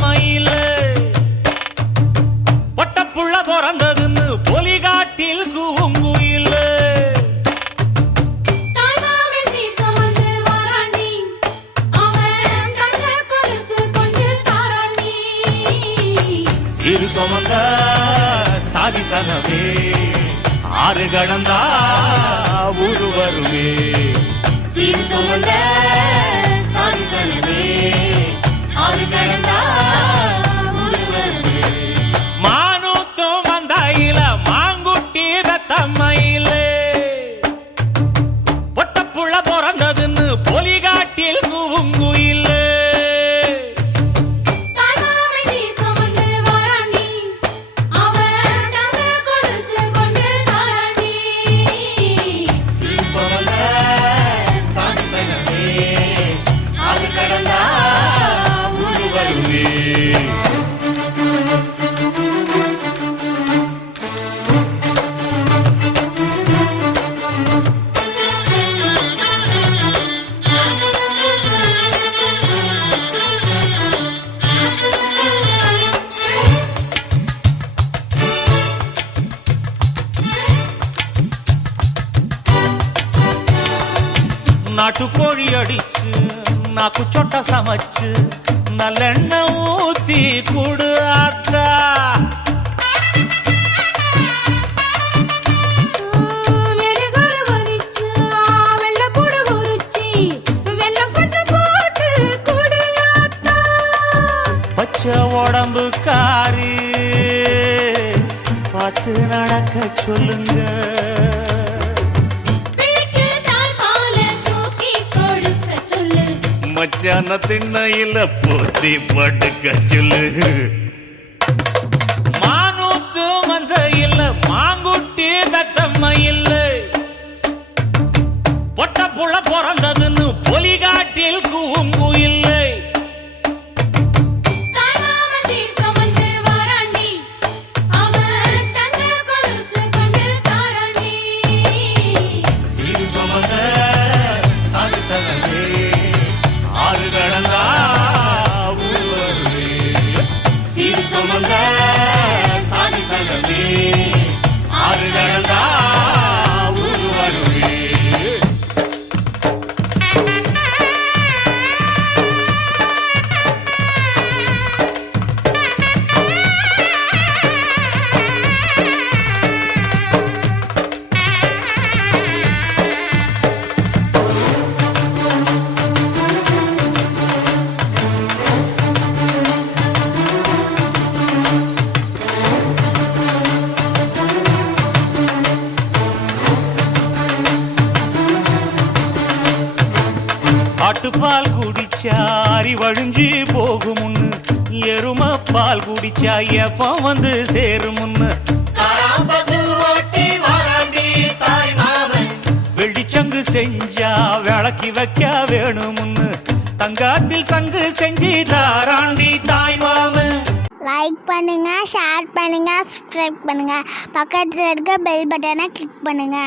மயில பட்டப்புள்ள பிறந்ததுன்னு பொலிகாட்டில் கூங்குயில சீரு சுமந்த சாதி சனமே ஆறு கடந்தா ஊரு வருமே சீரு சுமந்த சாதி சனமே ஆறு கடந்தா ஊரு வருமே மானூத்தும் வந்தாயில மாங்குட்டி ரத்தம்மையில பொட்டப்புள்ள பிறந்ததுன்னு பொலிகாட்டில் கூங்குயில நாட்டுக்கோழி அடிச்சு நாக்கு சொட்ட சமைச்சு நல்லெண்ணெய் ஊத்தி குடு ஆத்தா பச்சை உடம்பு காரி பார்த்து நடக்க சொல்லுங்க மச்சான திண்ணையில போத்தி படுக்க சொல்லு மானூத்து மந்த இல்ல மாங்குட்டி தத்தம்ம இல்ல பொட்ட புள்ள பிறந்ததுன்னு பொலிகாட்டில் கூங்கு இல்லை சீரு சுமந்த சாதி சனமே ஆறு கடந்தா ஊரு வருமே சீரு சுமந்த சாதி சனமே ஆறு கடந்தா ஊரு வருமே ஆட்டுப்பால் குடிச்சா அறி வழிஞ்சி போகுமுன்னு எரும பால் குடிச்சா எப்ப வந்து சேருமுன்னு வெள்ளிச்சங்கு செஞ்சா விளக்கி வைக்க வேணுமுன்னு தங்காத்தில் சங்கு செஞ்சு தாராண்டி தாய் மாமன். லைக் பண்ணுங்க, ஷேர் பண்ணுங்க, சப்ஸ்கிரைப் பண்ணுங்க, பக்கத்துல இருக்க பெல் பட்டனை கிளிக் பண்ணுங்க.